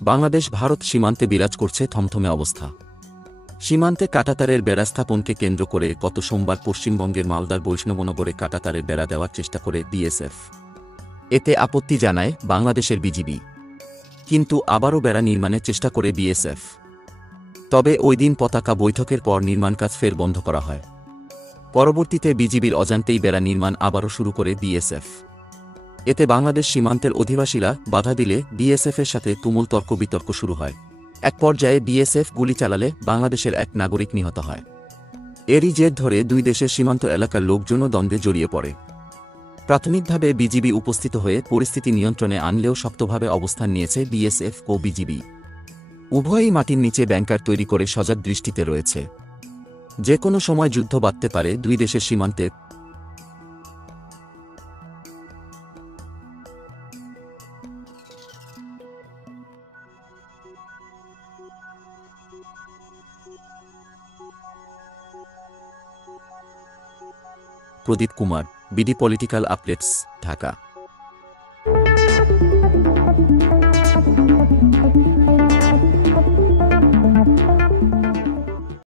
বাংলাদেশ ভারত সীমান্তে বিরাজ করছে থমথমে অবস্থা। সীমান্তে কাঁটাতারের বেড়া স্থাপনকে কেন্দ্র করে গত সোমবার পশ্চিমবঙ্গের মালদার বৈষ্ণবনগরে কাঁটাতারের বেড়া দেওয়ার চেষ্টা করে বিএসএফ। এতে আপত্তি জানায় বাংলাদেশের বিজিবি, কিন্তু আবারও বেড়া নির্মাণের চেষ্টা করে বিএসএফ। তবে ওই দিন পতাকা বৈঠকের পর নির্মাণ কাজ ফের বন্ধ করা হয়। পরবর্তীতে বিজিবির অজান্তেই বেড়া নির্মাণ আবারও শুরু করে বিএসএফ। এতে বাংলাদেশ সীমান্তের অধিবাসীরা বাধা দিলে বিএসএফের সাথে তুমুল তর্ক বিতর্ক শুরু হয়। এক পর্যায়ে বিএসএফ গুলি চালালে বাংলাদেশের এক নাগরিক নিহত হয়। এরই জের ধরে দুই দেশের সীমান্ত এলাকার লোকজনও দ্বন্দ্বে জড়িয়ে পড়ে। প্রাথমিকভাবে বিজিবি উপস্থিত হয়ে পরিস্থিতি নিয়ন্ত্রণে আনলেও শক্তভাবে অবস্থান নিয়েছে বিএসএফ ও বিজিবি। উভয়ই মাটির নিচে ব্যাংকার তৈরি করে সজাগ দৃষ্টিতে রয়েছে। যে কোনো সময় যুদ্ধ বাঁধতে পারে দুই দেশের সীমান্তে। Pradip Kumar, BD political updates, Dhaka.